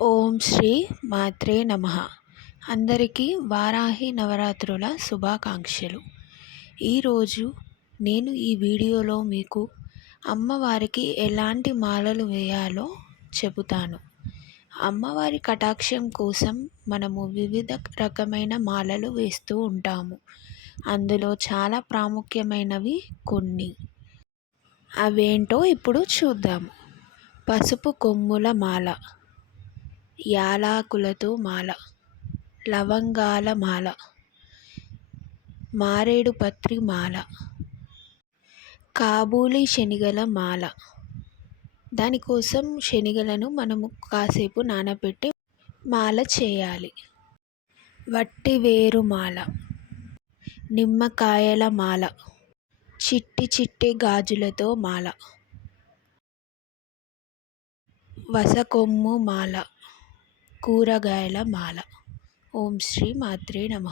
ఓం శ్రీ మాత్రే నమ. అందరికీ వారాహి నవరాత్రుల శుభాకాంక్షలు. ఈరోజు నేను ఈ వీడియోలో మీకు అమ్మవారికి ఎలాంటి మాలలు వేయాలో చెబుతాను. అమ్మవారి కటాక్షం కోసం మనము వివిధ రకమైన మాలలు వేస్తూ ఉంటాము. అందులో చాలా ప్రాముఖ్యమైనవి కొన్ని. అవేంటో ఇప్పుడు చూద్దాము. పసుపు కొమ్ముల మాల. యాలకులతో మాల లవంగాల మాల మారేడు పత్రి మాల కాబూలి శనిగల మాల. దానికోసం శనిగలను మనము కాసేపు నానబెట్టి మాల చేయాలి. వట్టి వేరు మాల నిమ్మకాయల మాల చిట్టి చిట్టి గాజులతో మాల వసకొమ్ము మాల. కూరగాయల మాల. ఓం శ్రీ మాత్రే నమ.